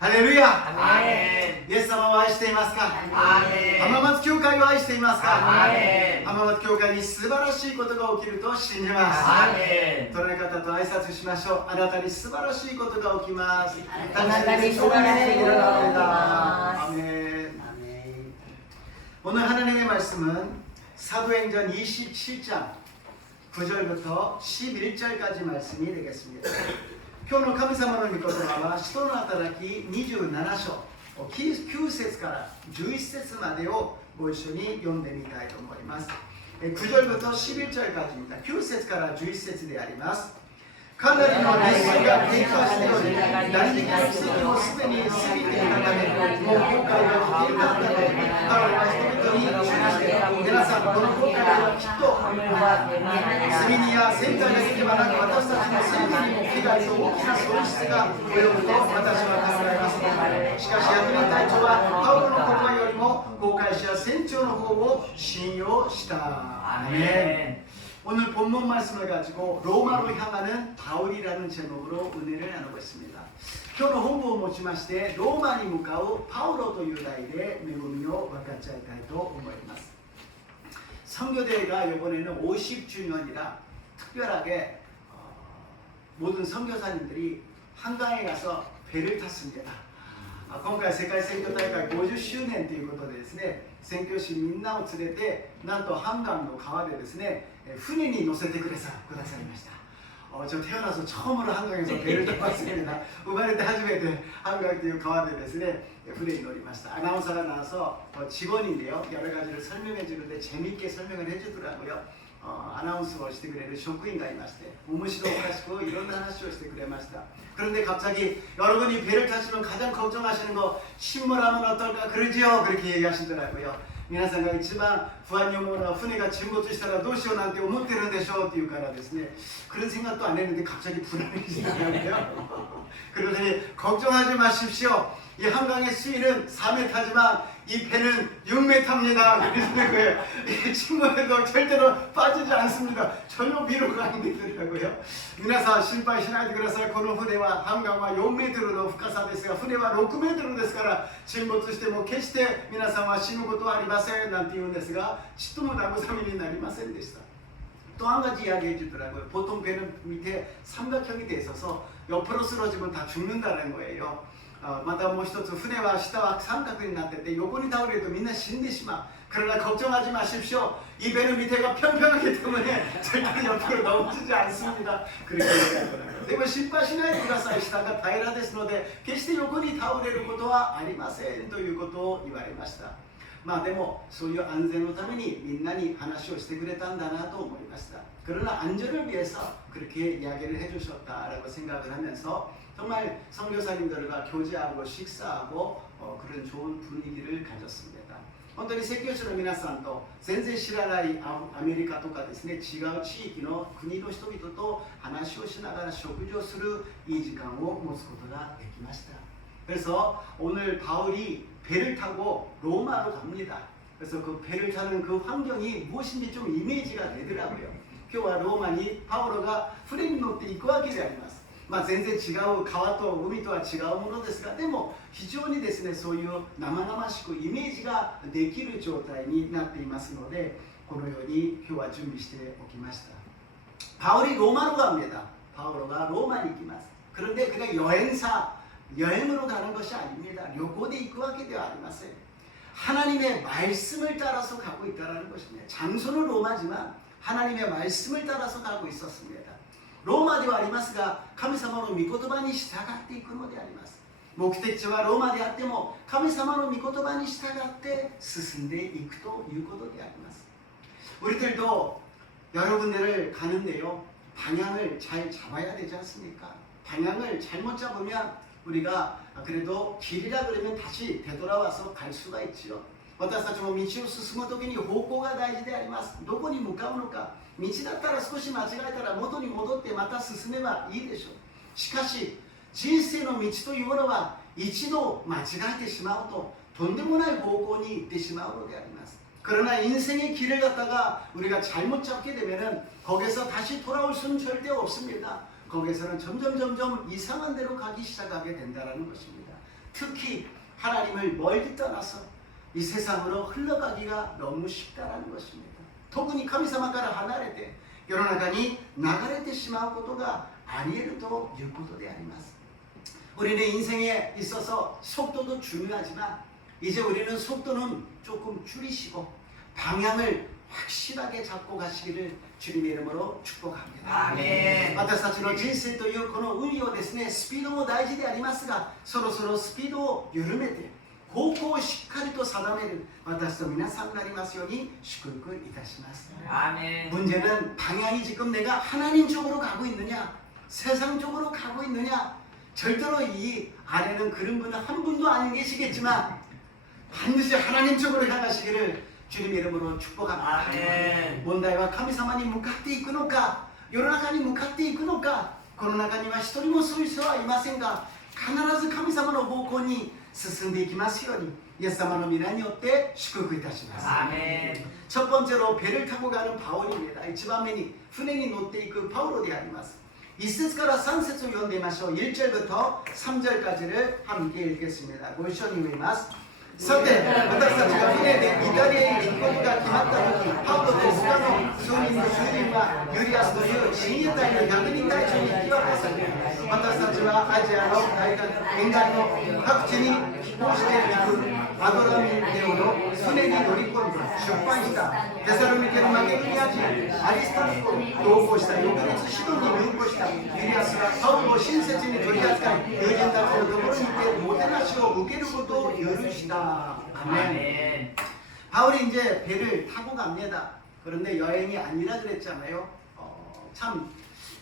ハレルヤ。アーメイエス様を愛していますか。アーメン浜松教会を愛していますか。アーメン浜松教会に素晴らしいことが起きると信じます。アーメン隣の方と挨拶しましょう。あなたに素晴らしいことが起きます。あなたに素晴らしいことが起きます。 아멘. 오늘 하나님의 말씀은 사도행전 27장 9절부터 11절까지 말씀이 되겠습니다. 今日の神様の御言葉は使徒の働き27章9節から11節までをご一緒に読んでみたいと思います。9절부터 11절까지입니다. 9節から11節であります。かなりの熱心が低下しており、何かの奇跡もすでに過ぎていたため、もう後悔が来ていたため、パウロは人々に注意して、皆さん、この後悔はきっと、罪にや戦隊だけではなく、私たちの生命にも危害と大きな損失が及ぶと私は考えます。しかし、役人隊長は、パウロの言葉よりも、航海士や船長の方を信用した。アーメン。 오늘 본문 말씀을 가지고 로마로 향하는 바울이라는 제목으로 은혜를 나누고 있습니다. 今日の本文をもちましてローマに向かうパウロという題で恵みを分かち合いたいと思います。 선교대회가 이번에는 50주년이라 특별하게 모든 선교사님들이 한강에 가서 배를 탔습니다. 今回世界選挙大会50周年ということでですね、宣教師みんなを連れて、なんとハンガンの川でですね、船に乗せてくださいました。저 태어나서 처음으로 한강에서 배를 타봤습니다. 生まれて初めて 한강という川でですね、船に乗りました。 아나운서가 나와서 직원인데요, 여러 가지를 설명해 주는데 재미있게 설명을 해주더라고요. 아나운서를 してくれる職員がいまして、面白おかしくいろんな話をしてくれました。 그런데 갑자기 여러분이 배를 타시면 가장 걱정하시는 거 침몰하면 어떨까 그러지요? 그렇게 얘기하시더라고요. 皆さんが一番不安に思うのは船が沈没したらどうしようなんて思ってるんでしょうっていうからですね、 그런 생각도 안 했는데 갑자기 불안해지더라고요. 그러더니 걱정하지 마십시오. 이 한강의 수위는 4m지만 이 배는 6m입니다. 그러시는 거예요. 이 침몰해도 절대로 빠지지 않습니다. 전혀 비로가 안 되더라고요. 皆さん心配しないでください。この船はハンガンは4メートルの深さですが、船は6メートルですから沈没しても決して皆さんは死ぬことはありませんなんて言うんですが、ちっとも慰めになりませんでした。 또 한 가지 이야기해 주더라고요. 보통 배는 밑에 삼각형이 돼 있어서 옆으로 쓰러지면 다 죽는다는 거예요. またもう一つ船は下は三角になってて横に倒れるとみんな死んでしまう。 그러나 걱정하지 마십시오. 이 배는 밑에가 평평하기 때문에 절대 옆으로 넘어지지 않습니다. 그렇게 얘기하더라고요. でも心配しないでください。下が平らですので決して横に倒れることはありませんということを言われました。 まあでもそういう安全のためにみんなに話をしてくれたんだなと思いました。 그러나 안전을 위해서 그렇게 이야기를 해주셨다라고 생각을 하면서 정말 선교사님들과 교제하고 식사하고 그런 좋은 분위기를 가졌습니다. 本当に説教師の皆さんと全然知らないアメリカとかですね、違う地域の国の人々と話をしながら食事をするいい時間を持つことができました。 그래서 오늘 바울이 배를 타고 로마로 갑니다. 그래서 그 배를 타는 그 환경이 무엇인지 좀 이미지가 되더라고요. 今日はローマにパウロが船に乗って行くわけであります。 まあ全然違う川と海とは違うものですが、でも非常にですね、そういう生々しくイメージができる状態になっていますので、このように今日は準備しておきました。 바울이 로마로 갑니다. 바울로가 로마에 行きます. 그런데 그냥 여행으로 가는 것이 아닙니다.旅行で行くわけではありません. 하나님의 말씀을 따라서 가고 있다는 것입니다. 장소는 로마지만 하나님의 말씀을 따라서 가고 있었습니다. ローマではありますが、神様の御言葉に従っていくのであります。目的地はローマであっても、神様の御言葉に従って進んでいくということであります。 우리들도 여러분들을 가는데요, 방향을 잘 잡아야 되지 않습니까? 방향을 잘못 잡으면 우리가 그래도 길이라 그러면 다시 되돌아와서 갈 수가 있지요. 私たちも道を進むときに方向が大事であります。どこに向かうのか。 道だったら少し間違えたら元に戻ってまた進めばいいでしょう。しかし人生の道というものは一度間違えてしまうととんでもない方向に行ってしまうのであります。 그러나 인생의 길을 갖다가 우리가 잘못 잡게 되면은 거기서 다시 돌아올 수는 절대 없습니다. 거기서는 점점 이상한 데로 가기 시작하게 된다는 것입니다. 특히 하나님을 멀리 떠나서 이 세상으로 흘러가기가 너무 쉽다라는 것입니다. 特に神様から離れて世の中に流れてしまうことがあり得るということであります。 우리는 인생에 있어서 속도도 중요하지만 이제 우리는 속도는 조금 줄이시고 방향을 확실하게 잡고 가시기를 주님의 이름으로 축복합니다. 아멘. 私たちの人生というこの運用ですね、スピードも大事でありますが、そろそろスピードを緩めて方向をしっかりと定める私と皆さんになりますように祝福いたします。 아멘. 문제는 방향이 지금 내가 하나님 쪽으로 가고 있느냐, 세상 쪽으로 가고 있느냐. 절대로 이 안에는 그런 분은 한 분도 안 계시겠지만 반드시 하나님 쪽으로 향하시기를 주님의 이름으로 축복합니다. 아멘. 問題は神様に向かっていくのか、世の中に向かっていくのか、この中には一人もそういう人はいませんが、必ず神様の方向に進んでいきますように、イエス様の皆によって祝福いたします。 아멘. 첫 번째로 배를 타고 가는 바울입니다. 1番目に船に乗っていくパウロであります。 1節から3節を読んでみましょう。 1절부터 3절까지를 함께 읽겠습니다. 고시원이 읽ます. さて、私たちが船でイタリアへ行くことが決まった時、パウロと他の数人の囚人はユリアスという親衛隊の100人隊長に引き渡され、私たちはアジアの沿岸の各地に寄港していくアドラミデオの船に乗り込んで出版したテサロニケのマケドニア人アリスタルコを同行した翌日シドに入港したユリアスがパウロを親切に取り扱い、友人たちのところに行ってもてなしを受けることを許した。 아멘. 바울이 이제 배를 타고 갑니다. 그런데 여행이 아니라 그랬잖아요. 참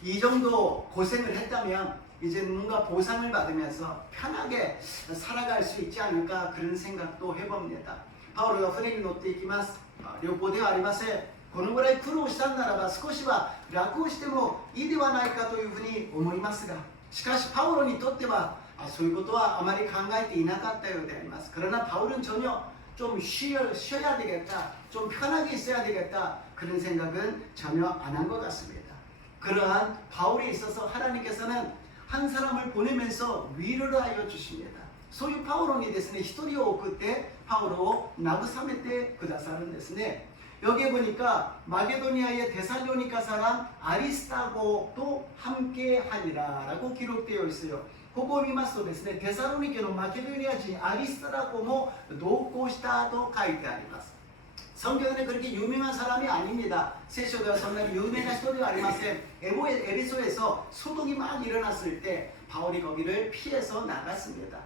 이 정도 고생을 했다면 이제 뭔가 보상을 받으면서 편하게 살아갈 수 있지 않을까 그런 생각도 해봅니다. 바울가船に乗っていきます。旅行ではありません。このぐらい苦労したんならば少しは楽をしてもいいではないかというふうに思いますが、しかしパウロにとってはそういうことはあまり考えていなかったようであります。 그러나 바울은 전혀 좀 쉬어야 되겠다, 좀 편하게 있어야 되겠다 그런 생각은 전혀 안 한 것 같습니다. 그러한 바울에 있어서 하나님께서는 한 사람을 보내면서 위로를 하여 주십니다. そういうパウロにですね、一人を送ってパウロを慰めてくださるんですね。 여기에 보니까 마게도니아의 데살로니가 사람 아리스타고도 함께 하니라 라고 기록되어 있어요. ここを見ますとですね、テサロニケのマケドニア人アリスタラコも同行したと書いてあります。 성경에는 그렇게 유명한 사람이 아닙니다. 세쇼가 정말 유명한 스토리가 아니마세. 에베소에서 소동이 막 일어났을 때 바울이 거기를 피해서 나갔습니다.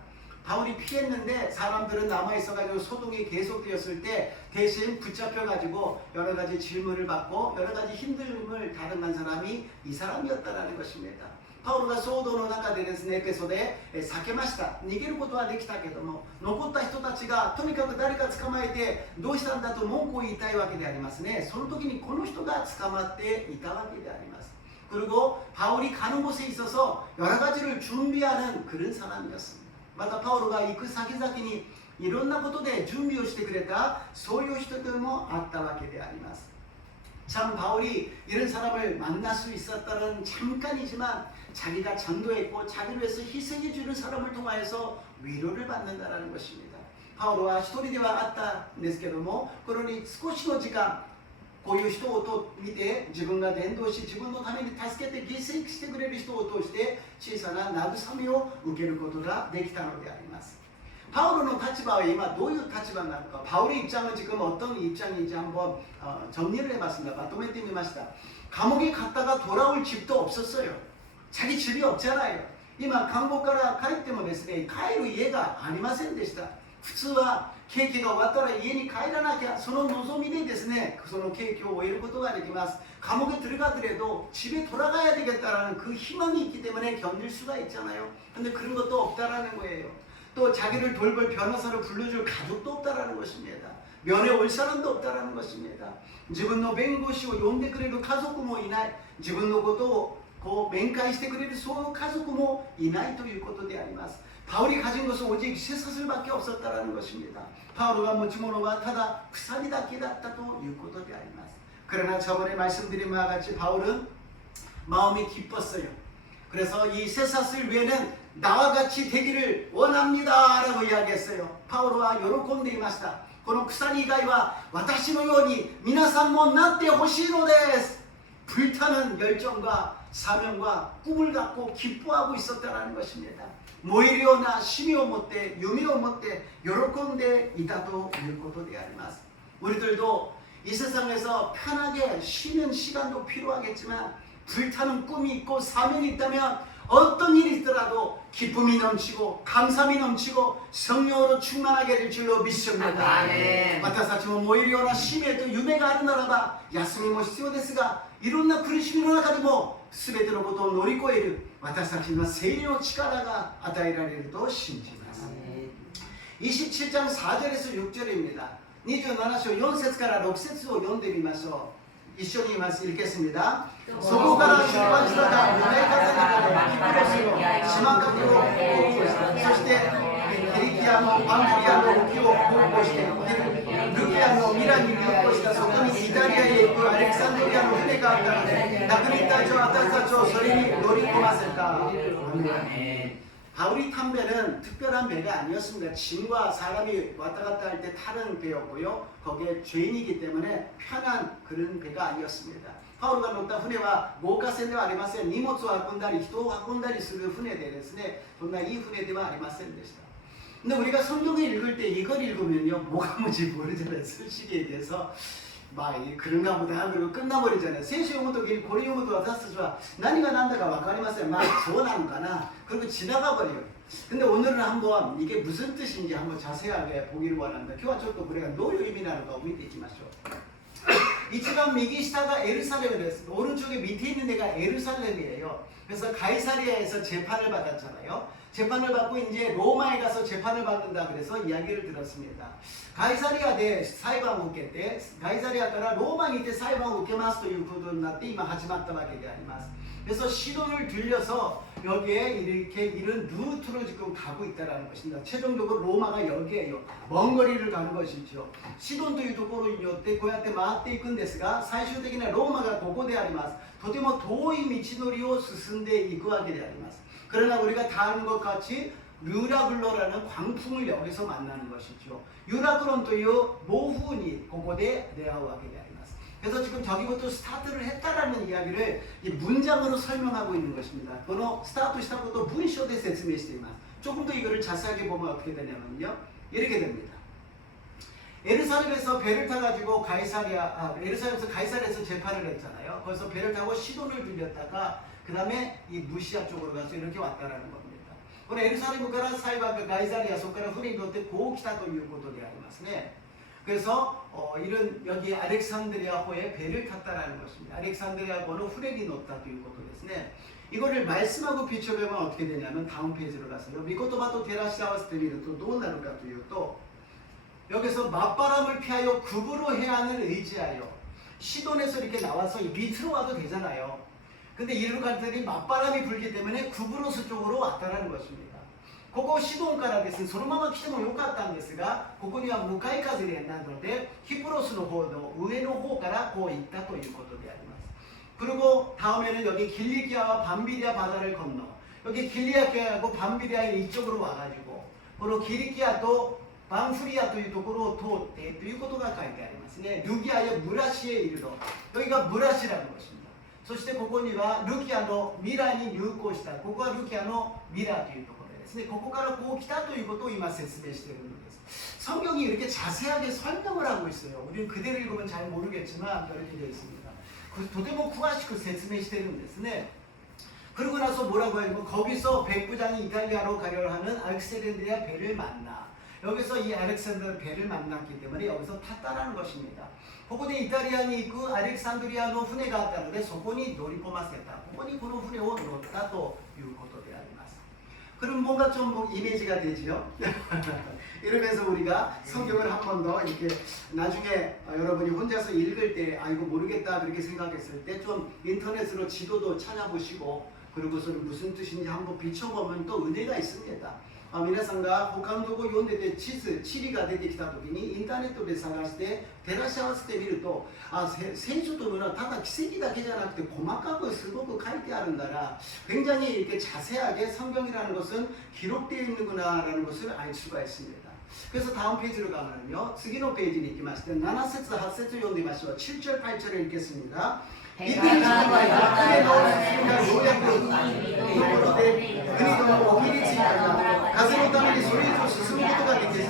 바울이 피했는데 사람들은 남아있어가지고 소동이 계속되었을 때 대신 붙잡혀가지고 여러가지 질문을 받고 여러가지 힘듦을 당한 사람이 이 사람이었다라는 것입니다. パウロが騒動の中でですね、エペソで避けました。逃げることはできたけども、残った人たちがとにかく誰か捕まえてどうしたんだと文句を言いたいわけでありますね。その時にこの人が捕まっていたわけであります。 그리고 바울이 가는 곳에 있어서 여러 가지를 준비하는 그런 사람이었습니다. またパウロが行く先々にいろんなことで準備をしてくれたそういう人でもあったわけであります。 참 바울이 이런 사람을 만날 수 있었다는 잠깐이지만 자기가 전도했고 자기를 위해서 희생해 주는 사람을 통하여서 위로를 받는다라는 것입니다. 바울과 一人ではあったんですけども、これに少しの時間こういう人を見て自分が伝道し自分のために助けて犠牲してくれる人を通して小さな慰めを受けることができたのであります。 바울의立場は今どういう立場なのか、 바울의 입장은 지금 어떤 입장인지 한번 정리를 해봤습니다. 마토메테みました. 감옥에 갔다가 돌아올 집도 없었어요. 자기 집이 없잖아요. 이마 감옥から 帰ってもですね、帰る家がありませんでした。普通は刑期が終わったら家に帰らなきゃ、その望みでですね、その刑期を終えることができます。 감옥에 들어가더라도 집에 돌아가야 되겠다라는 그 희망이 있기 때문에 견딜 수가 있잖아요. 근데 그런 것도 없다라는 거예요. 또 자기를 돌볼 변호사를 불러줄 가족도 없다라는 것입니다. 면회 올 사람도 없다라는 것입니다. 自分の弁護士を呼んでくれる家族もいない。自分のことをこう面会してくれるそういう家族もいないということであります。 바울이 가진 것은 오직 쇠사슬밖에 없었다라는 것입니다. 바울가持ち物はただ鎖だけだったということであります。 그러나 저번에 말씀드린 바와 같이 바울은 마음이 기뻤어요. 그래서 이 셋사슬 위에는 나와 같이 되기를 원합니다 라고 이야기했어요. 파울과 요로콘데 이마시다. この鎖以外は私のように皆さんもなってほしいのです。 불타는 열정과 사명과 꿈을 갖고 기뻐하고 있었다는 것입니다. 모이리오나 시미오 못대 유미오 못대 요로콘데 이다도 일고도 되어야하리마스. 우리들도 이 세상에서 편하게 쉬는 시간도 필요하겠지만 불타는 꿈이 있고 사명이 있다면 어떤 일이 있더라도 기쁨이 넘치고 감사함이 넘치고 성령으로 충만하게 될 줄로 믿습니다. 아멘. 私たちも燃えるような使命と夢があるならば休みも必要ですが、いろんな苦しみの中でも全てのことを乗り越える私たちには聖霊の力が与えられると信じます。 27장 4절에서 6절입니다. 27章4節から6節を読んでみましょう。一緒に읽겠습니다. そこから出発したが向かい風の中でキプロスの島陰を航行した。そしてキリキアのパンフリアの沖を航行してルキアのミラに航行した。そこにイタリアへ行くアレクサンドリアの船があったので亡く人たちを私たちをそれに乗り込ませた。 바울이 탄 배는 특별한 배가 아니었습니다. 짐과 사람이 왔다 갔다 할 때 타는 배였고요. 거기에 죄인이기 때문에 편한 그런 배가 아니었습니다. 바울가乗った船は豪華船ではありません。荷物を運んだり人を運んだりする船でですね、そんないい船ではありませんでした。 근데 우리가 성경을 읽을 때 이걸 읽으면요, 뭐가 뭔지 모르잖아요. 솔직히 얘기해서 막 그런가 보다 그리고 끝나버리잖아요. 세시 용어도 고리 용어도 와다스와何が何だか分かりません. 막 좋아하는거나 그리고 지나가 버려요. 근데 오늘은 한번 이게 무슨 뜻인지 한번 자세하게 보기를 원합니다. 今日はちょっとこれがどういう意味なのかを見ていきましょう. 이치반右下가 예루살렘이었어요. 오른쪽에 밑에 있는 데가 예루살렘이에요. 그래서 가이사리아에서 재판을 받았잖아요. 재판을 받고 이제 로마에 가서 재판을 받는다 그래서 이야기를 들었습니다. 가이사리아 대 사이방受けて 가이사리아から 로마にて 裁判を受けますということになって今始まったわけであります. 그래서 시돈을 들려서 여기에 이렇게 이런 루트로 지금 가고 있다는 것입니다. 최종적으로 로마가 여기에요. 먼 거리를 가는 것이죠. 시돈도 이 도코로 이때 고야때 마하테いくんですが 最終的には 로마가 ここであります. とても遠い道のりを進んでいくわけであります. 그러나 우리가 다 아는 것 같이 유라글로라는 광풍을 여기서 만나는 것이죠. 유라글론という 모훈이 ここで出会うわけであります. 그래서 지금 저기부터 스타트를 했다라는 이야기를 이 문장으로 설명하고 있는 것입니다. この 스타트したことを文章で説明しています. 조금 더 이거를 자세하게 보면 어떻게 되냐면요. 이렇게 됩니다. 예루살렘에서 배를 타가지고 예루살렘에서 가이사리아에서 재판을 했잖아요. 거기서 배를 타고 시돈을 들렸다가 그 다음에 이 무시아 쪽으로 가서 이렇게 왔다라는 겁니다. これエルサレムから裁判がガイサリアそこから船に乗ってこう来たということでありますね. 그래서 이런 여기 알렉산드리아호에 배를 탔다라는 것입니다. 알렉산드리아호는 후레기 놓다ということですね. 이거를 말씀하고 비춰보면 어떻게 되냐면 다음 페이지로 가서요. 미코토바토 테라시 아와스테 미를 또どうなるかというと 여기서 맞바람을 피하여 급으로 해안을 의지하여 시돈에서 이렇게 나와서 밑으로 와도 되잖아요. 근데 이리로 갔더니 맞바람이 불기 때문에 구브로스 쪽으로 왔다라는 것입니다. ここシドンからですね、そのまま来てもよかったんですが、ここには向かい風なので、キプロスの方の上の方からこう行ったということであります. 그리고 다음에는 여기 길리기아와 밤비리아 바다를 건너, 여기 길리기아하고 밤비리아의 이쪽으로 와가지고, 그리고 길리기아 또 방프리아 というところを通ってということが書いてありますね. 루기아의 무라시에 이르러, 여기가 무라시라는 것입니다. そしてここにはルキアのミラに入港した。ここはルキアのミラというところですね。ここからこう来たということを今説明しているのです. 성경이 이렇게 자세하게 설명을 하고 있어요. 우리는 그대로 읽으면 잘 모르겠지만 이렇게 되어 있습니다. とても詳しく説明しているんですね. 그러고 나서 뭐라고 하냐면 거기서 백부장이 이탈리아로 가려 하는 알렉산드리아 배를 만나. 여기서 이 알렉산드리아 배를 만났기 때문에 여기서 탔다라는 것입니다. ここでイタリアに行くアレクサンドリアの船があったのでそこに乗り込ませた。ここにこの船を乗ったということであります. 그럼 뭔가 좀 이미지가 되죠. 이러면서 우리가 성경을 한 번 더 이렇게 나중에 여러분이 혼자서 읽을 때 아 이거 모르겠다 그렇게 생각했을 때 좀 인터넷으로 지도도 찾아보시고 그리고서는 무슨 뜻인지 한번 비춰보면 또 은혜가 있습니다. 皆さんが他のとこ読んでて地理が出てきた時にインターネットで探して照らし合わせてみると聖書というのはただ奇跡だけじゃなくて細かくすごく書いてあるんだな굉장히 이렇게 자세하게 성경이라는 것은 기록되어 있는구나라는 것을 알 수가 있습니다. 그래서 다음 페이지로 가면요. 次のページに行きまして7節8節読んでみましょう. 7절 8절을 읽겠습니다. 이들이 큰 에 넣었습니다. 요약을 이거로で国とおひりついたが風のためにそれ以上進むことができず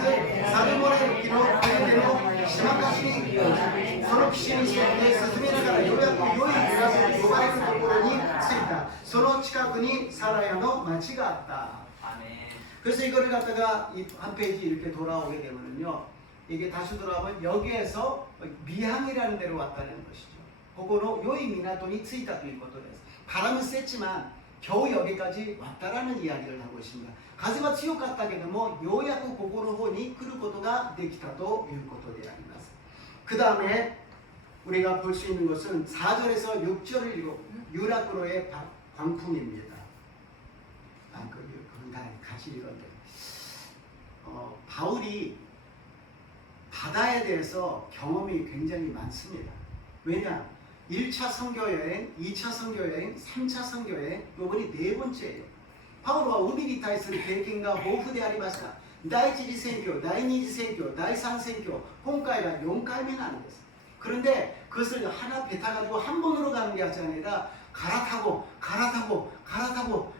サルモネルキの船での島かしにその岸に沿って進めながらようやく良いグラスと呼ばれるところに着いたその近くにサラヤの町があった. 그래서 이거를 갖다가 한 페이지 이렇게 돌아오게 되면요 이게 다시 돌아오면 여기에서 미항이라는 데로 왔다는 것이죠. 그거로 요이 미나토니 쓰이다ということです. 바람은 셌지만 겨우 여기까지 왔다라는 이야기를 하고 있습니다. 가스가 強かったけどもようやくここの方に来ることができたということであります. 그 다음에 우리가 볼 수 있는 것은 4절에서 6절을 읽고 유라크로의 광풍입니다. 그건 다 같이 읽었는데 바울이 바다에 대해서 경험이 굉장히 많습니다. 왜냐? 1차 선교여행, 2차 선교여행, 3차 선교여행, 요번이 네 번째예요. 바울은 우리에対する経験が豊富でありました. 第一次宣教, 第二次宣教, 第三宣教, 今回が4回目なんです. 그런데 그것을 하나 배 타가지고 한 번으로 가는 게 아니라 갈아타고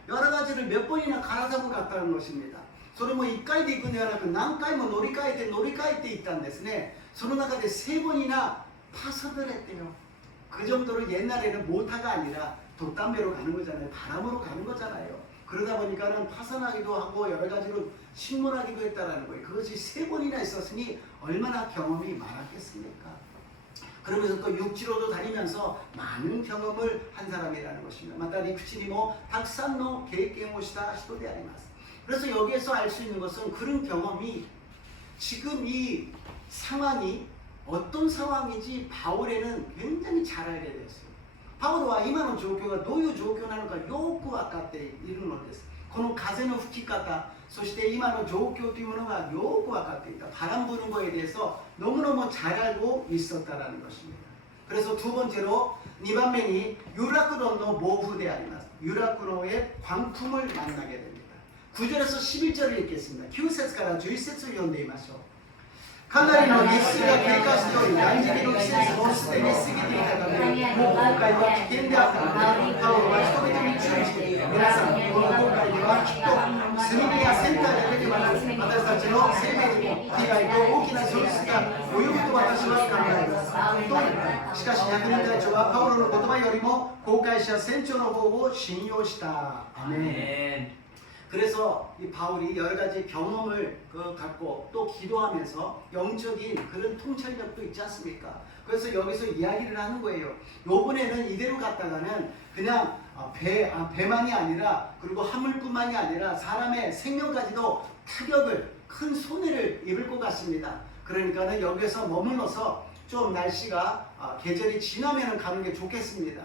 여러 가지를 몇 번이나 갈아타고 갔다는 것입니다. それも1回で行くのではなく何回も乗り換えていったんですね. その中で세 번이나 파서들 했대요. 그 정도로 옛날에는 모타가 아니라 돛담배로 가는 거잖아요. 바람으로 가는 거잖아요. 그러다 보니까는 파선하기도 하고 여러 가지로 신문하기도 했다라는 거예요. 그것이 세 번이나 있었으니 얼마나 경험이 많았겠습니까? 그러면서 또 육지로도 다니면서 많은 경험을 한 사람이라는 것입니다. また陸地にもたくさんの経験をした人であります. 그래서 여기에서 알 수 있는 것은 그런 경험이 지금 이 상황이 어떤 상황인지 바울에는 굉장히 잘 알게 되었어요. 바울은 今の状況がどういう状況なのかよく分かっているのです. この風の吹き方そして今の状況というものがよく分かっていた. 바람 부는 거에 대해서 너무너무 잘 알고 있었다라는 것입니다. 그래서 두 번째로 2番目に 유라크론의 모후であります. 유라크론의 광풍을 만나게 됩니다. 9절에서 11절을 읽겠습니다. 9節から 11節を読んでみましょう. かなりの日数が経過しており断食の季節もすでに過ぎていたためもう今回は危険であったのでパウロは人々に注意して皆さんこの今回ではきっと炭火や戦隊だけではなく私たちの生命にも被害と大きな損失が及ぶと私は考えますと言った. しかし百人隊長はパウロの言葉よりも航海者船長の方を信用した. 아멘. 그래서 이 바울이 여러 가지 경험을 갖고 또 기도하면서 영적인 그런 통찰력도 있지 않습니까? 그래서 여기서 이야기를 하는 거예요. 요번에는 이대로 갔다가는 그냥 배만이 아니라 그리고 화물뿐만이 아니라 사람의 생명까지도 타격을 큰 손해를 입을 것 같습니다. 그러니까는 여기서 머물러서 좀 날씨가 계절이 지나면 가는 게 좋겠습니다.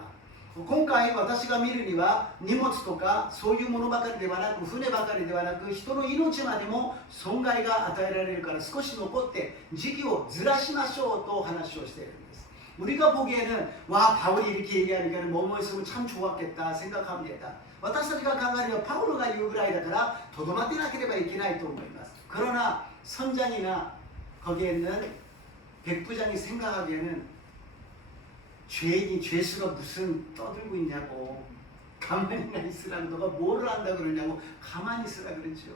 今回私が見るには荷物とかそういうものばかりではなく船ばかりではなく人の命までも損害が与えられるから少し残って時期をずらしましょうと話をしているんです. 우리가 보기에는 와 바울이 이렇게 얘기하니까 뭐뭐 했으면 참 좋았겠다 생각하면 되다. 私たちが考えるにはパウロが言うぐらいだからとどまってなければいけないと思います. 그러나 선장이나 거기에 있는 백부장이 생각하기에는 죄인이 죄수가 무슨 떠들고 있냐고 가만히나 있으라고 너가 뭐를 한다고 그러냐고 가만히 있으라 그러죠.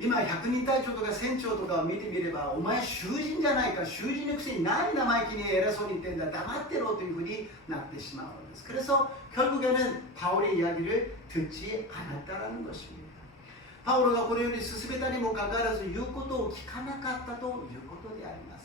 今100人隊長とか船長とかを見てみればお前囚人じゃないか囚人のくせに何生意気に偉そうに言ってんだ黙ってろというふうになってしまうんです. 그래서 결국에는 바울의 이야기를 듣지 않았다라는 것입니다. 바울가 このように進めたにもかかわらず言うことを聞かなかったということであります.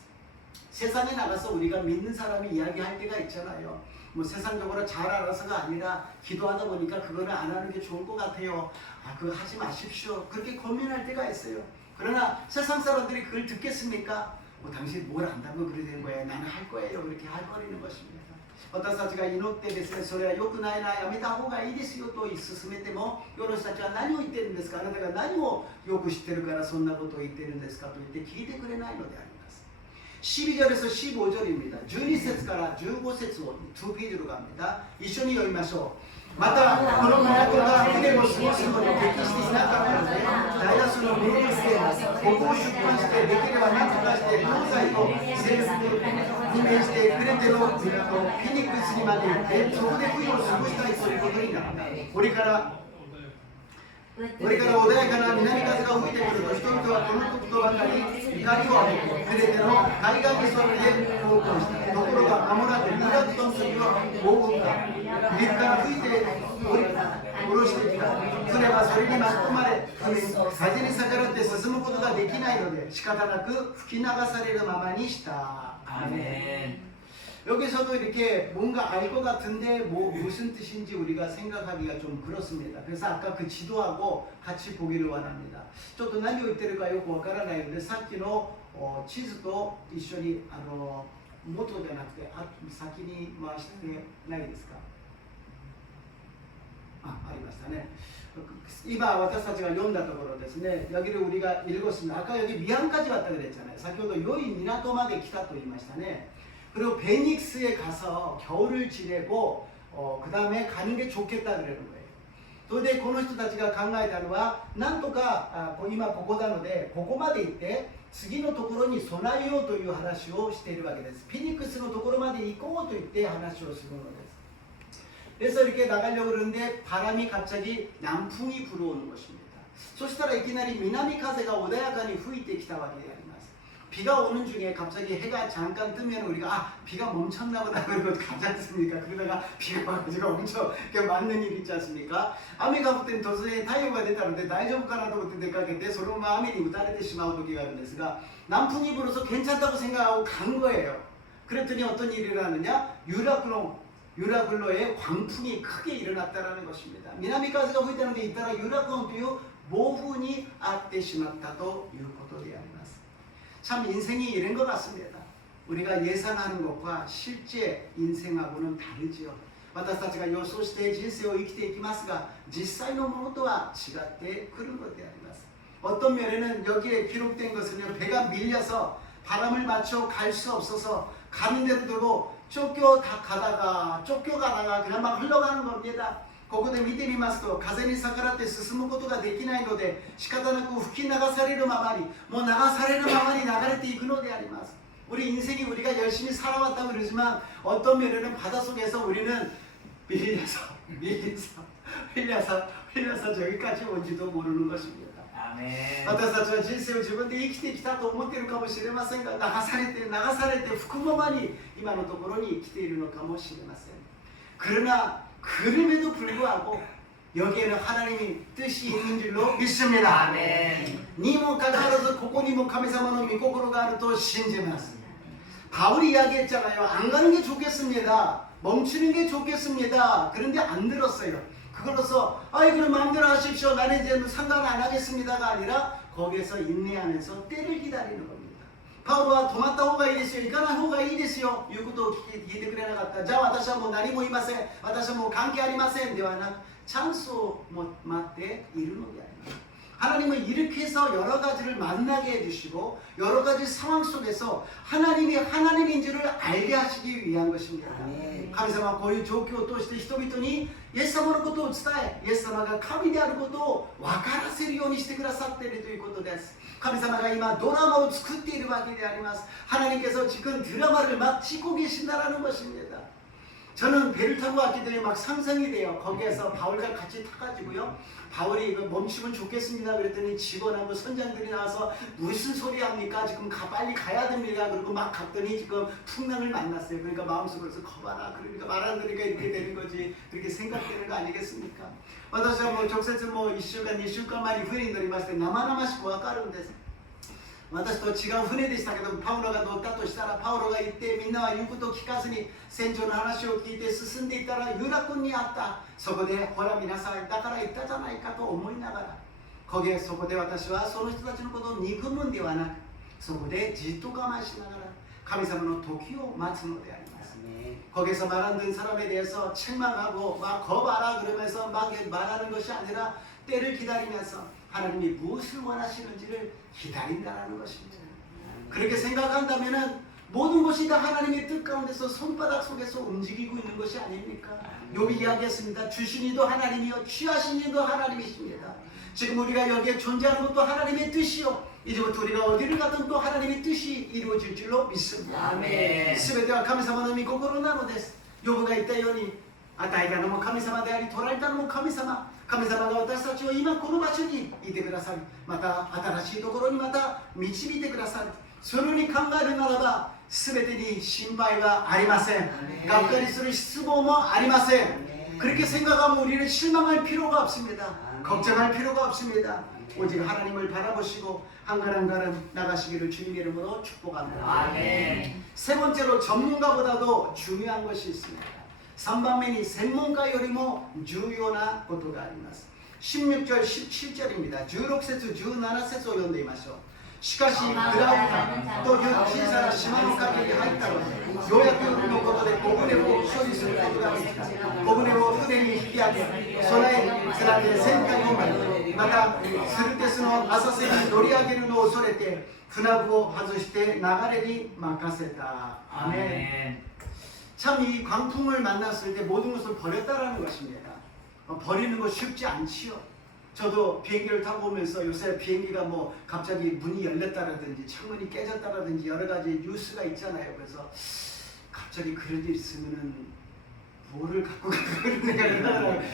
세상에 나가서 우리가 믿는 사람이 이야기할 때가 있잖아요. 뭐 세상적으로 잘 알아서가 아니라 기도하다 보니까 그거는 안 하는 게 좋을 것 같아요. 그거 하지 마십시오. 그렇게 고민할 때가 있어요. 그러나 세상 사람들이 그걸 듣겠습니까? 당신 뭘 안다고 그러는 거예요. 나는 할 거예요. 그렇게 해버리는 것입니다. 私たちが祈ってですね、それは良くないな、やめた方がいいですよと勧めても、世の人たちは何を言ってるんですか、あなたが何をよく知ってるからそんなことを言ってるんですかと言って聞いてくれないのであります。12절에서 15절입니다. 12節から15節を두 페이지로 갑니다. 一緒に読みましょう。また、この都が船を過ごすのに適していなかったので、ダイヤスの命令してここを出版して、できれば何とかして東西と征服を運営して、クレテの港フィニックスにまで行って、そこで冬を過ごしたいということになった。俺から穏やかな南風が吹いてくると、人々はこの時とばかり怒りを上げて、クレテの海岸に沿って航行した。ところが間もなく2月の時は大雨が陸から吹いて下ろしてきた。船はそれに巻き込まれ、風に逆らって進むことができないので、仕方なく吹き流されるままにした。 여기서도 이렇게 뭔가 알 것 같은데 무슨 뜻인지 우리가 생각하기가 좀 그렇습니다. 그래서 아까 그 지도하고 같이 보기를 원합니다. ちょっと何を言ってるかよくわからないので、さっきの地図と一緒に元じゃなくて先に回してないですか。ありましたね。今私たちが読んだところですね、여기를 우리가 읽었습니다. 아까 여기 미안까지 왔다 그랬잖아요. 先ほど良い港まで来たと言いましたね。 그리고 베닉스에 가서 겨울을 지내고 그 다음에 가는 게 좋겠다 그러는 거예요. それでこの人たちが考えたのは、なんとか今ここなのでここまで行って次のところに備えようという話をしているわけです。フィニックスのところまで行こうと言って話をするのです。 그래서 이렇게 나가려고 그러는데 바람이 갑자기 남풍이 불어오는 것입니다. そしたらいきなり南風が穏やかに吹いてきたわけであります。 비가 오는 중에 갑자기 해가 잠깐 뜨면 우리가 비가 멈췄나 보다 그러고 가지 않습니까? 그러다가 비가 와가지고 엄청 맞는 일 있지 않습니까? 雨が降って突然太陽が出たので大丈夫かなと思って出かけてそのまま雨に打たれてしまう時があるんですが 남풍이 불어서 괜찮다고 생각하고 간 거예요. 그랬더니 어떤 일이 일어나느냐? 유라굴로에 광풍이 크게 일어났다라는 것입니다. 미나미카즈가 후이다는 데 있다가 유라굴로という 모훈이 あってしまったということであります。 참 인생이 이런 것 같습니다. 우리가 예상하는 것과 실제 인생하고는 다르지요. 私たちが予想して人生を生きていきますが、実際のものとは違ってくるのであります。 어떤 면에는 여기에 기록된 것은요, 배가 밀려서 바람을 맞춰 갈 수 없어서 가는 대로 두고 쫓겨가다가 그냥 막 흘러가는 겁니다. ここで見てみますと、風に逆らって進むことができないので、仕方なく吹き流されるままに、もう流されるままに流れていくのであります。 우리 인생이 우리가 열심히 살아왔다고 그러지만 어떤 면에는 바닷속에서 우리는 흘려서 저기까지 온지도 모르는 것입니다. 私たちは人生を自分で生きてきたと思っているかもしれませんが、流されて吹くままに今のところに生きているのかもしれません。 그러나 그럼에도 불구하고 여기에는 하나님이 뜻이 있는 줄로 믿습니다. 니모 가까워서 고고니모 카미사마노 미코코로 가르 또 신지마스. 바울이 이야기했잖아요. 안 가는 게 좋겠습니다. 멈추는 게 좋겠습니다. 그런데 안 들었어요. 그걸로서 그럼 마음대로 하십시오. 나는 이제 상관 안 하겠습니다가 아니라 거기에서 인내하면서 때를 기다리는 겁니다. パウロは止まった方がいいですよ、行かない方がいいですよ、いうことを聞いてくれなかった。じゃあ私はもう何も言いません、私はもう関係ありませんではなく、チャンスを待っているのであります。 하나님은 이렇게 해서 여러 가지를 만나게 해주시고 여러 가지 상황 속에서 하나님이 하나님인 줄을 알게 하시기 위한 것입니다. 神様はこういう状況を通して人々にイエス様のことを伝え、イエス様が神であることを分からせるようにしてくださっているということです。 神様が今ドラマを作っているわけであります。 하나님께서 지금 드라마를 막 찍고 계신다라는 것입니다. 저는 배를 타고 왔기 때문에 막 상상이 돼요. 거기에서 바울과 같이 타가지고요. 바울이 멈추면 좋겠습니다. 그랬더니 직원하고 선장들이 나와서 무슨 소리 합니까? 지금 빨리 가야 됩니다. 그리고 막 갔더니 지금 풍랑을 만났어요. 그러니까 마음속으로 거봐라. 그러니까 말 안 들으니까 이렇게 되는 거지. 그렇게 생각되는 거 아니겠습니까? 私はもう直接もう1週間2週間前に船に乗りまして生々しくわかるんです。 私と違う船でしたけど、パウロが乗ったとしたら、パウロが行ってみんなは言うことを聞かずに船長の話を聞いて進んでいったらユラ君に会った。そこでほら皆さんだから言ったじゃないかと思いながら、そこで私はその人たちのことを憎むんではなく、そこでじっと我慢しながら、神様の時を待つのであります。 거기서 말하는 사람에 대해서 책망하고 막 거봐라 그러면서 막 말하는 것이 아니라 때를 기다리면서 하나님이 무엇을 원하시는지를 기다린다는 것입니다. 그렇게 생각한다면은 모든 것이 다 하나님의 뜻 가운데서 손바닥 속에서 움직이고 있는 것이 아닙니까? 욥이 이야기했습니다. 주신 이도 하나님이요 취하신 이도 하나님이십니다. 지금 우리가 여기에 존재하는 것도 하나님의 뜻이요 이제부터 우리가 어디를 가든 또 하나님의 뜻이 이루어질 줄로 믿습니다. 아멘. 全ては神様の御心なのです。ヨブが言ったように、与えたのも神様であり、取られたのも神様。神様が私たちを今この場所にいてくださり、また新しいところにまた導いてくださる。そのように考えるならば、全てに心配はありません。がっかりする失望もありません。 그렇게 생각하면 우리는 실망할 필요가 없습니다. 걱정할 필요가 없습니다. 오직 하나님을 바라보시고 한 걸음 한 걸음 나가시기를 주님의 이름으로 축복합니다. 아멘. 세 번째로 전문가보다도 중요한 것이 있습니다. 3番目に専門家よりも重要なことがあります。16절 17절입니다. 16節17節を読んでみましょう。しかしグラウタという小さな島の陰に入ったので、ようやくのことで小舟を処理することができた。小舟を船に引き上げ、備えて戦艦を舞い、またスルテスの浅瀬に乗り上げるのを恐れて船具を外して流れに任せた。アメン。 참 이 광풍을 만났을 때 모든 것을 버렸다라는 것입니다. 버리는 거 쉽지 않지요. 저도 비행기를 타고 오면서 요새 비행기가 뭐 갑자기 문이 열렸다라든지 창문이 깨졌다라든지 여러 가지 뉴스가 있잖아요. 그래서 갑자기 그런 일 있으면은 뭐를 갖고 가고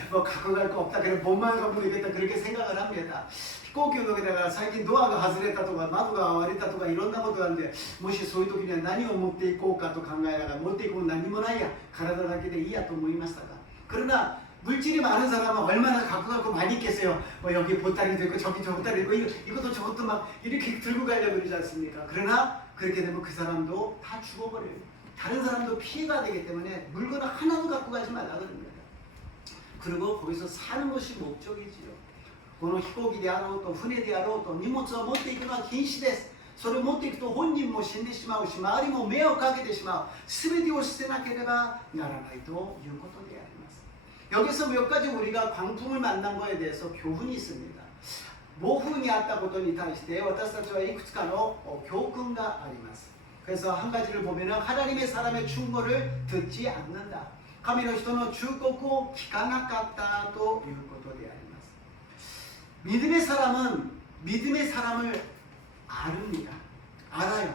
뭐 갖고 갈 거 없다. 그래 몸만 갖고 되겠다. 그렇게 생각을 합니다. 飛行機の中で最近ドアが外れたとか窓が割れたとかいろんなことがあるんで、もしそういう時には何を持っていこうかと考えながら持っていくもの何もないや体だけでいいやと思いましたが、 그러나 물질이 많은 사람은 얼마나 갖고 가고 많이 있겠어요. 뭐 여기 보따리도 있고 저기 저 보따리 있고 이것도 저것도 막 이렇게 들고 가려고 그러지 않습니까? 그러나 그렇게 되면 그 사람도 다 죽어버려요. 다른 사람도 피해가 되기 때문에 물건을 하나도 갖고 가지 말라 그럽니다. 그리고 거기서 사는 것이 목적이지요. この飛行機であろうと船であろうと荷物を持っていくのは禁止です。それを持っていくと本人も死んでしまうし、周りも迷惑をかけてしまう。全てを捨てなければならないということであります。 여기서 몇 가지 우리가 광풍을 만난 거에 대해서 교훈이 있습니다. 모훈이 왔다ことに対して私たちはいくつかの教訓があります。 그래서 한 가지를 보면은 하나님의 사람의 충고를 듣지 않는다. 神の人の忠告を聞かなかったということであります。 믿음의 사람은 믿음의 사람을 아릅니다. 알아요.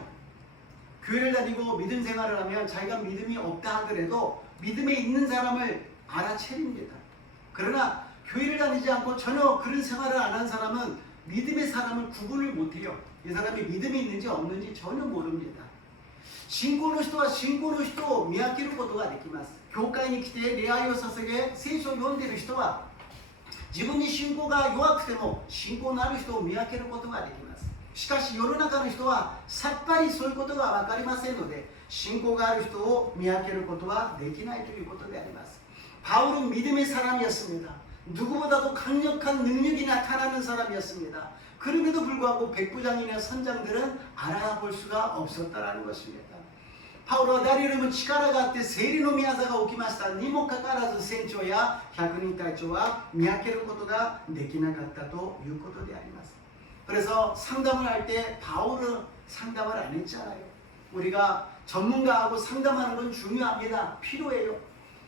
교회를 다니고 믿음 생활을 하면 자기가 믿음이 없다 하더라도 믿음에 있는 사람을 알아채립니다. 그러나 교회를 다니지 않고 전혀 그런 생활을 안 한 사람은 믿음의 사람을 구분을 못해요. 이 사람이 믿음이 있는지 없는지 전혀 모릅니다. 信仰の人は信仰の人を見分けることができます。教会に来て礼拝を捧げ聖書を読んでいる人は自分に信仰が弱くても信仰のある人を見分けることができます。しかし世の中の人はさっぱりそういうことが分かりませんので信仰がある人を見分けることはできないということであります。 바울은 믿음의 사람이었습니다. 누구보다도 강력한 능력이 나타나는 사람이었습니다. 그럼에도 불구하고 백부장이나 선장들은 알아볼 수가 없었다라는 것입니다. パウロは誰よりも力があって聖霊の宮座が起きましたにもかかわらず船長や百人隊長は見分けることができなかったということであります。 그래서 상담을 할 때 바울은 상담을 안 했잖아요. 우리가 전문가하고 상담하는 건 중요합니다. 필요해요.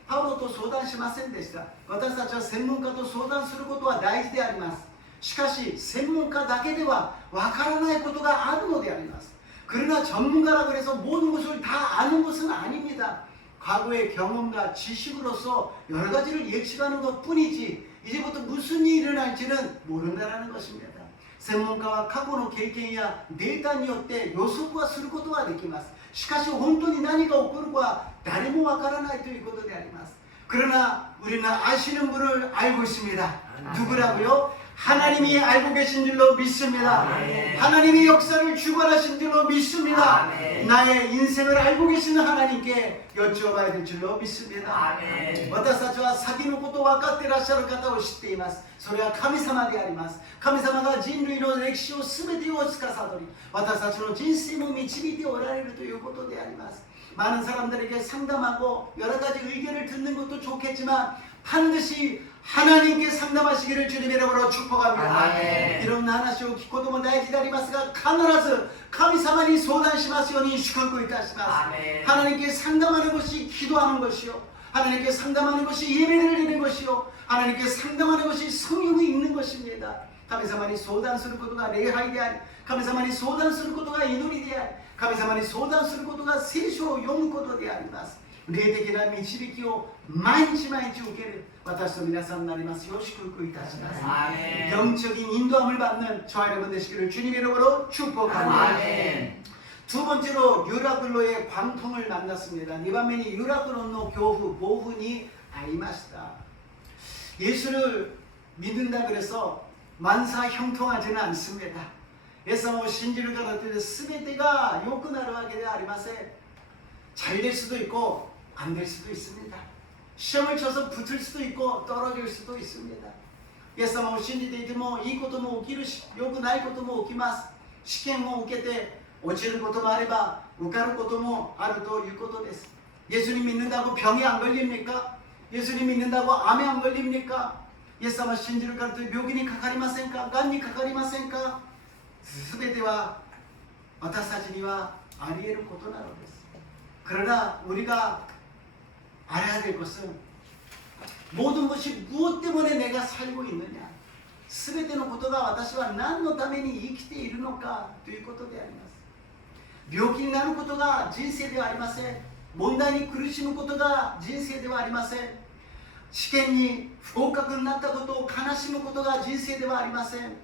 パウロと相談しませんでした。私たちは専門家と相談することは大事であります。しかし専門家だけではわからないことがあるのであります。 그러나 전문가라고 해서 모든 것을 다 아는 것은 아닙니다. 과거의 경험과 지식으로서 여러 가지를 예측하는 것뿐이지 이제부터 무슨 일이 일어날지는 모른다는 것입니다. 専門家は過去の経験やデータによって予測はすることができます。しかし本当に何が起こるかは誰もわからないということであります。 그러나 우리는 아시는 분을 알고 있습니다. 누구라고요? 하나님이 알고 계신 줄로 믿습니다. 아멘. 하나님이 역사를 주관하신 줄로 믿습니다. 아멘. 나의 인생을 알고 계시는 하나님께 여쭈어봐야 될 줄로 믿습니다. 아멘. 私たちは先のことを分かっていらっしゃる方を知っています。それは神様であります。神様が人類の歴史を全てを司り、私たちの人生も導いておられるということであります。 많은 사람들에게 상담하고 여러 가지 의견을 듣는 것도 좋겠지만 반드시 하나님께 상담하시기를 주님의 이름으로 축복합니다. 아멘. いろんな話を聞くことも大事でありますが、必ず神様に相談しますように祝福いたします。 아멘. 하나님께 상담하는 것이 기도하는 것이요, 하나님께 상담하는 것이 예배를 드리는 것이요, 하나님께 상담하는 것이 성경이 있는 것입니다. 神様に相談することが礼拝であり、神様に相談することが祈りであり、神様に相談することが聖書を読むことであります。霊的な導きを毎日毎日受ける私と皆さんになりますよう祝福いたします。 아멘. 영적인 인도함을 받는 저와 여러분 되시기를 주님의 이름으로 축복합니다. 아멘. 두 번째로 유라클로의 광풍을 만났습니다. 2番目にユラクロの強風、暴風に会いました。 예수를 믿는다 그래서 만사 형통하지는 않습니다. 예수님을 신지를 가르칠 때全てが良くなるわけではありません。 잘 될 수도 있고 안 될 수도 있습니다. 시험을 쳐서 붙을 수도 있고 떨어질 수도 있습니다. 예수님을 신지되いてもいいことも起きるし、良くないことも起きます。試験を受けて落ちることもあれば受かることもあるということです。 예수님 믿는다고 병이 안 걸립니까? 예수님 믿는다고 암에 안 걸립니까? 예수님을 신지를 가르칠 때 묘기니かかりませんか? 간이 かかりませんか? 全ては私たちにはあり得ることなのです。 그러나 우리가 알아야 될 것은 모든 것이 무엇 때문에 내가 살고 있느냐, 全てのことが私は何のために生きているのかということであります。 病気になることが人生ではありません。問題に苦しむことが人生ではありません。試験に不合格になったことを悲しむことが人生ではありません。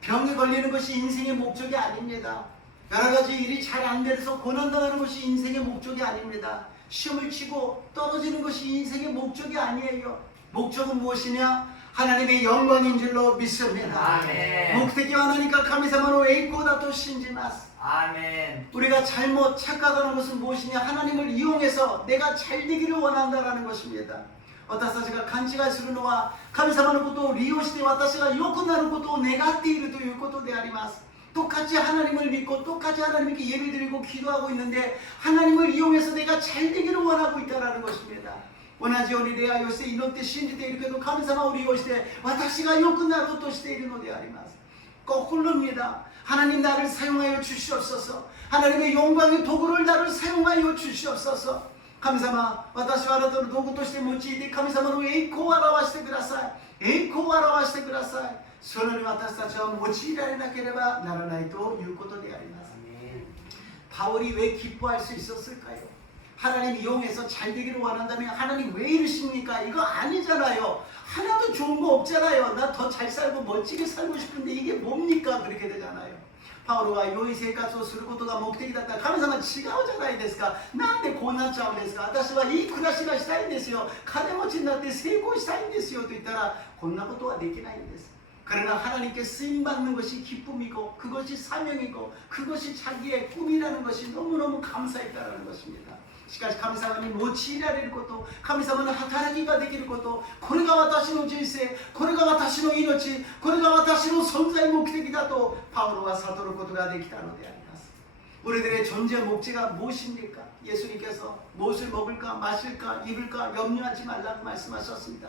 병에 걸리는 것이 인생의 목적이 아닙니다. 여러 가지 일이 잘 안 돼서 고난당하는 것이 인생의 목적이 아닙니다. 시험을 치고 떨어지는 것이 인생의 목적이 아니에요. 목적은 무엇이냐? 하나님의 영광인 줄로 믿습니다. 아멘. 目的は何か神様の栄光だと信じます。 아멘. 우리가 잘못 착각하는 것은 무엇이냐? 하나님을 이용해서 내가 잘 되기를 원한다라는 것입니다. 私たちが勘違いするのは神様のことを利用して私が良くなることを願っているということであります。 똑같이 하나님을 믿고 똑같이 하나님께 예배드리고 기도하고 있는데 하나님을 이용해서 내가 잘 되기를 원하고 있다는 것입니다. 同じように礼拝をして祈って信じているけど神様を利用して私が良くなろうとしているのであります。 거꾸로입니다. 하나님 나를 사용하여 주시옵소서. 하나님의 영광의 도구를 나를 사용하여 주시옵소서. 神様、私はあなたの道具として用いて神様の栄光を表してください。栄光を表してください。それに私たちは用いられなければならないということであります。 바울이 왜 기뻐할 수 있었을까요? 하나님 이용해서 잘 되기를 원한다면 하나님 왜 이러십니까? 이거 아니잖아요. 하나도 좋은 거 없잖아요. 나 더 잘 살고 멋지게 살고 싶은데 이게 뭡니까? 그렇게 되잖아요. パウロは良い生活をすることが目的だったら神様違うじゃないですか。なんでこうなっちゃうんですか。私はいい暮らしがしたいんですよ。金持ちになって成功したいんですよと言ったらこんなことはできないんです。 그러나 하나님께 쓰임받는 것이 기쁨이고 그것이 사명이고 그것이 자기의 꿈이라는 것이 너무너무 감사했다는 것입니다. しかし神様に用いられること、神様の働きができること、これが私の人生、これが私の命、これが私の存在目的だとパウロは悟ることができたのであります。 우리들의 존재 목적가 무엇입니까? 예수님께서 무엇을 먹을까 마실까 입을까 염려하지 말라고 말씀하셨습니다.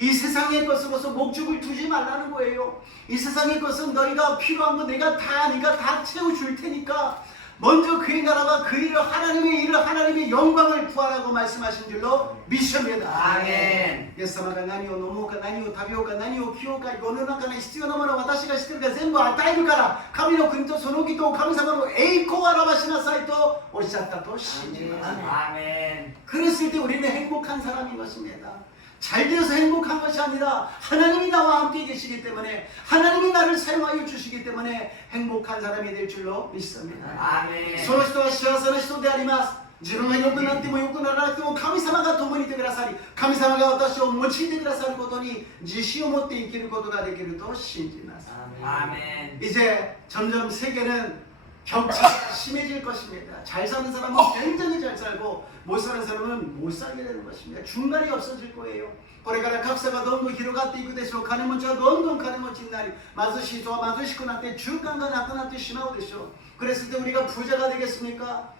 이 세상의 것으로서 목적을 두지 말라는 거예요. 이 세상의 것은 너희가 필요한 거 네가 다 채워줄 테니까 먼저 그의 나라와 그 일을 하나님의 일을 하나님의 영광을 구하라고 말씀하신 줄로 믿습니다. 아멘. イエス様が何を飲もうか何を食べようか何を着ようか世の中に必要なものを私が知ってるから全部与えるから神の国とその義と神様の栄光を表しなさいとおっしゃったと信じます。 아멘. 그랬을 때 우리는 행복한 사람인 것입니다. 잘 되어서 행복한 것이 아니라 하나님이 나와 함께 계시기 때문에 하나님이 나를 사용하여 주시기 때문에 행복한 사람이 될 줄로 믿습니다. 아멘. その人は幸せな人であります。自分が良くなっても良くならなくても神様が共にいてくださり、神様が私を用いてくださることに自信を持って生きることができると信じます。 아멘. 이제 점점 세계는 격차 심해질 것입니다. 잘 사는 사람은 굉장히 잘 살고 못 사는 사람은 못 살게 되는 것입니다. 중간이 없어질 거예요. これから格差がどんどん広がっていくでしょう。金持ちはどんどん金持ちになり、貧しい人は貧しくなって中間がなくなってしまうでしょう。 그랬을 때 우리가 부자가 되겠습니까?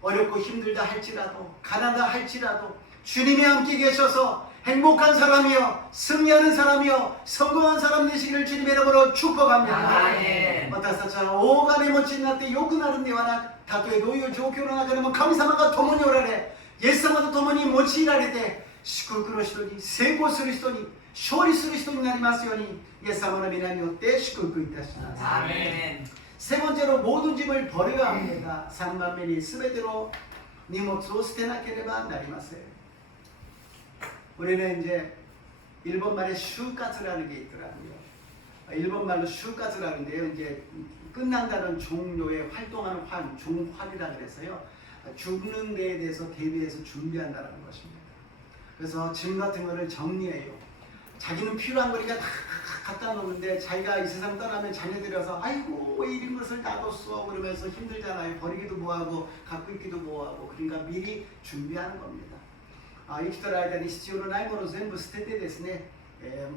어렵고 힘들다 할지라도, 가난하다 할지라도 주님이 함께 계셔서 행복한 사람이요, 승리하는 사람이요, 성공한 사람 되시기를 주님의 이름으로 축복합니다. 아멘. 私たちは大金持ちになって良くなるんではなく、たとえどういう状況の中でも神様が共におられ、イエス様と共に用いられて、祝福の人に、成功する人に、勝利する人になりますように、イエス様の皆によって祝福いたします。 아멘. 세 번째로 모든 짐을 버려야 합니다. 3番目に全ての荷物を捨てなければなりません. 우리는 이제 일본말에 슈카츠라는 게 있더라고요. 일본말로 슈카츠라는데요. 이제 끝난다는 종료의 활동하는 환, 종환이라 그래서요. 죽는 데에 대해서 대비해서 준비한다는 것입니다. 그래서 짐 같은 거를 정리해요. 자기는 필요한 거니까 다 갖다 놓는데 자기가 이 세상 떠나면 자녀들이 와서 아이고 왜 이런 것을 놔뒀어 그러면서 힘들잖아요. 버리기도 뭐하고 갖고 있기도 뭐하고. 그러니까 미리 준비하는 겁니다. 生きてる間に必要のないものを全部捨ててですね、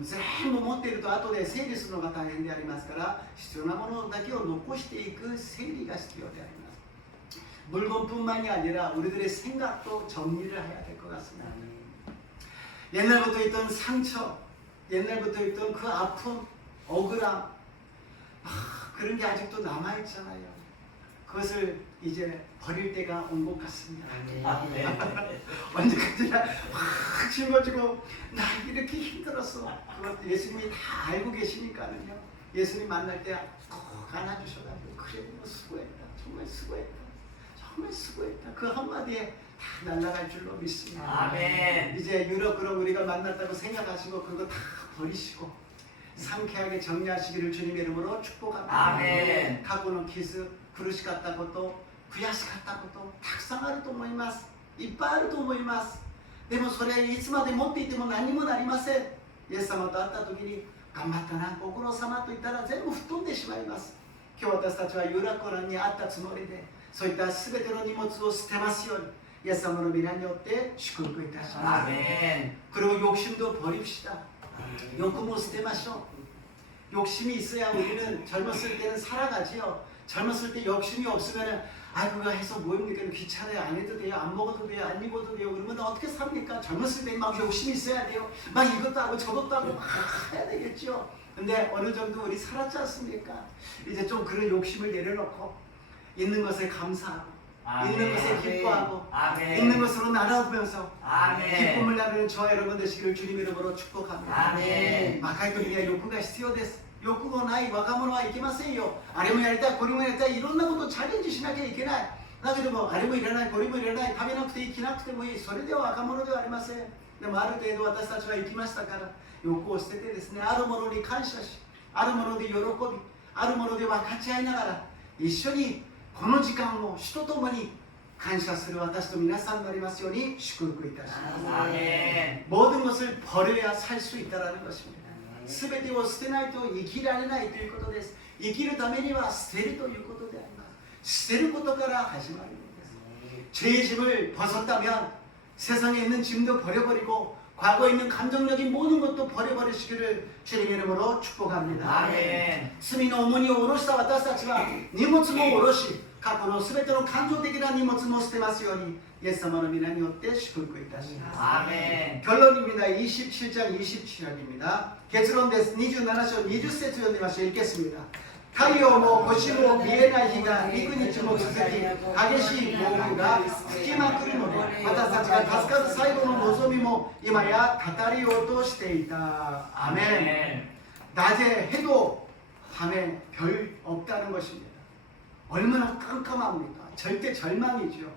全部持っていると後で整理するのが大変でありますから、必要なものだけを残していく整理が必要であります. 물건뿐만이 아니라 우리들의 생각도 정리를 해야 될 것 같습니다. 옛날부터 있던 상처, 옛날부터 있던 그 아픔, 억울함, 그런 게 아직도 남아있잖아요. 그것을 이제 버릴 때가 온 것 같습니다. 아멘. 언제까지나 확 짊어지고 나 이렇게 힘들었어. 그것도 예수님이 다 알고 계시니까는요. 예수님 만날 때 꼭 안아주셔가지고 그래 뭐 수고했다. 정말 수고했다. 정말 수고했다. 그 한마디에 다 날아갈 줄로 믿습니다. 아멘. 이제 유럽 그럼 우리가 만났다고 생각하시고 그거 다 버리시고 상쾌하게 정리하시기를 주님의 이름으로 축복합니다. 아멘. 過去の傷、苦しかったこと、悔しかったこと、たくさんあると思います。いっぱいあると思います。でもそれいつまで持っていても何もなりません。イエス様と会った時に頑張ったな、ご苦労様と言ったら全部吹っ飛んでしまいます。今日私たちは有楽湖にあったつもりで、そういった全ての荷物を捨てますように、イエス様の皆によって祝福いたします。 아멘. 그리고 욕심도 버립시다. 욕구 못捨てましょう. 욕심이 있어야 우리는 젊었을 때는 살아가지요. 젊었을 때 욕심이 없으면은 아 그거 해서 뭐입니까? 귀찮아요. 안 해도 돼요. 안 먹어도 돼요. 안 입어도 돼요. 그러면 어떻게 삽니까? 젊었을 때 막 욕심이 있어야 돼요. 막 이것도 하고 저것도 하고 막 해야 되겠죠. 근데 어느 정도 우리 살았지 않습니까? 이제 좀 그런 욕심을 내려놓고 있는 것에 감사하고 있는 것에 기뻐하고 아멘. 있는 것으로 나눠보면서 아멘. 기쁨을 나누는 저와 여러분 되시기를 주님의 이름으로 축복합니다. 아멘. 若い時には欲が必要です。欲がない若者はいけませんよ。あれもやりたい、これもやりたい、いろんなことをチャレンジしなきゃいけない。だけども、あれもいらない、これもいらない、食べなくていい、着なくてもいい、それでは若者ではありません。でもある程度私たちは生きましたから、欲を捨ててですね、あるものに感謝し、あるもので喜び、あるもので分かち合いながら、一緒にこの時間を主と共に感謝する私と皆さんになりますように祝福いたします。 아멘. 모든 것을 버려야 살 수 있다라는 것입니다. すべてを捨てないと生きられないということです。生きるためには捨てるということであります。捨てることから始まるのです。죄의 짐을 벗었다면 세상에 있는 짐도 버려버리고 과거에 있는 감정적인 모든 것도 버려버리시기를 주님의 이름으로 축복합니다. 아멘. 罪の重荷を下ろした私たちは荷物も下ろし過去のすべての感情的な荷物も捨てますようにイエス様の皆によって祝福いたします。 아멘. 결론입니다. 27장 27절입니다. 결론です. 27章 20節読んでみましょう. 읽겠습니다. 太陽も星も見えない日が幾日も続き激しい暴風が吹きまくるので私たちが助かる最後の望みも今やたりようとしていた. 아멘. 낮에 해도 밤에 별 없다는 것입니다. 얼마나 깜깜합니까? 절대 절망이죠.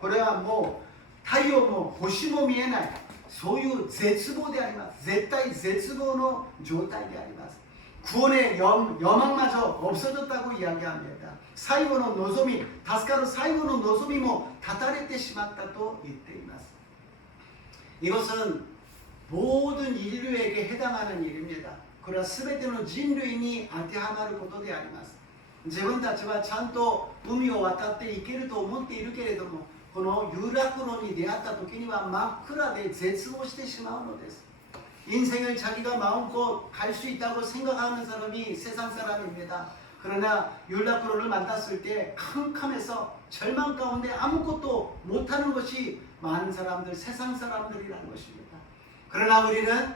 그래야 뭐太陽も星も見えないそういう絶望であります。絶対絶望の状態であります。 구원의 여망마저 없어졌다고 이야기합니다. 最後の望み、助かる最後の望みも断たれてしまったと言っています。 이것은 모든 인류에게 해당하는 일입니다. 그러나 全ての人類に当てはまることであります。自分たちはちゃんと海を渡っていけると思っているけれども、この有楽論に出会った時には真っ暗で絶望してしまうのです。 인생을 자기가 마음껏 갈 수 있다고 생각하는 사람이 세상 사람입니다. 그러나 율라크로를 만났을 때 캄캄해서 절망 가운데 아무것도 못하는 것이 많은 사람들, 세상 사람들이라는 것입니다. 그러나 우리는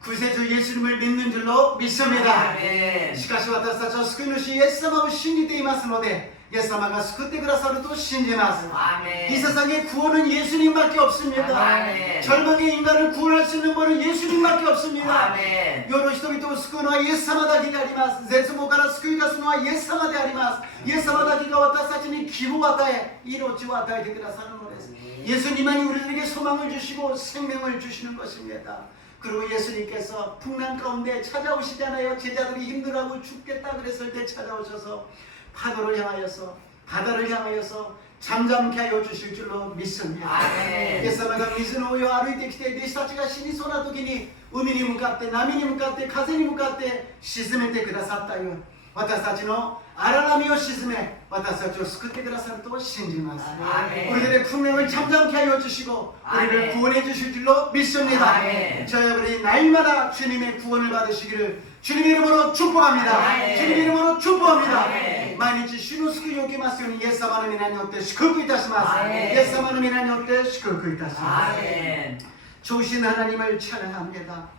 구세주 예수님을 믿는 줄로 믿습니다. 아멘. しかし私たちは救い主イエス様を信じていますので、イエス様が救ってくださると信じます。 아멘. 이 세상에 구원은 예수님밖에 없습니다. 아멘. 절망의 인간을 구원할 수 있는 분은 예수님밖에 없습니다. 아멘. 世の人々を救うのはイエス様だけであります。絶望から救い出すのはイエス様であります。イエス様だけが私たちに希望を与え、命を与えてくださるのです。 예수님만이 우리들에게 소망을 주시고 생명을 주시는 것입니다. 그리고 예수님께서 풍랑 가운데 찾아오시잖아요. 제자들이 힘들어하고 죽겠다 그랬을 때 찾아오셔서 파도를 향하여서 바다를 향하여서 잠잠케 하여 주실 줄로 믿습니다. 아멘. イエス様が水の上を歩いてきて弟子たちが死にそうな時に海に向かって波に向かって風に向かって沈めてくださったように私たちの荒波を沈め私たちを救ってくださると信じます。 아멘. 우리들의 풍랑을 잠잠케 하여 주시고 우리를 아멘. 구원해 주실 줄로 믿습니다. 아멘. 저희 여러분이 날마다 주님의 구원을 받으시기를 주님의 이름으로 축복합니다. 아멘. 주님의 이름으로 축복합니다. 아멘. 毎日主の救いを受けますようにイエス様の皆によって祝福いたします。 아멘. イエス様の皆によって祝福いたします。 아멘. 좋으신 하나님을 찬양합니다.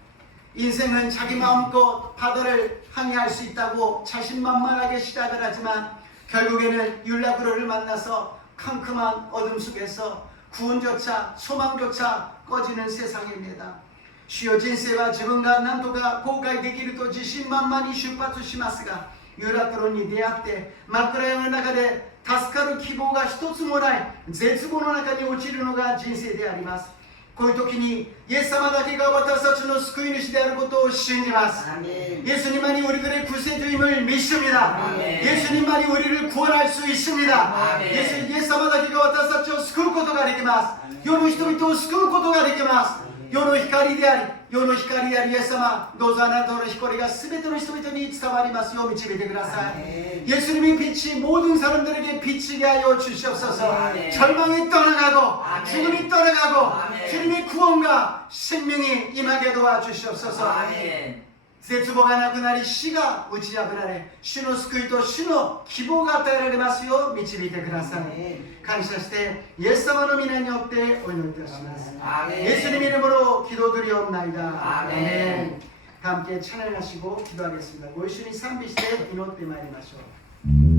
인생은 자기 마음껏 바다를 항해할 수 있다고 자신만만하게 시작을 하지만 결국에는 율라그로를 만나서 캄캄한 어둠 속에서 구원조차 소망조차 꺼지는 세상입니다. 주여人生は自分が何とか後悔できると自信満々に出発しますがユラクロに出会って真っ暗闇の中で助かる希望が一つもない絶望の中に落ちるのが人生であります。こういう時にイエス様だけが私たちの救い主であることを信じます。 아멘. 예수님만이 우리들의 구세주임을 믿습니다. 아멘. 예수님만이 우리를 구원할 수 있습니다. 아멘. イエス様だけが私たちを救うことができます。世の人々を救うことができます。世の光であり、世の光でありイエス様、どうぞあなたの光が全ての人々に伝わりますよう導いてください。 예수님의 빛이 모든 사람들에게 비치게 하여 주시옵소서. 아멘. 절망이 떠나가고 아멘. 죽음이 떠나가고 아멘. 주님의 구원과 생명이 임하게 도와주시옵소서. 아멘. 絶望がなくなり死が打ち破られ主の救いと主の希望が与えられますよう導いてください。感謝してイエス様の皆によってお祈りいたします。 아멘. 예수님 이름으로 기도드리옵나이다. 아멘. 다 함께 찬양하시고 기도하겠습니다. ご一緒に賛美して祈ってまいりましょう。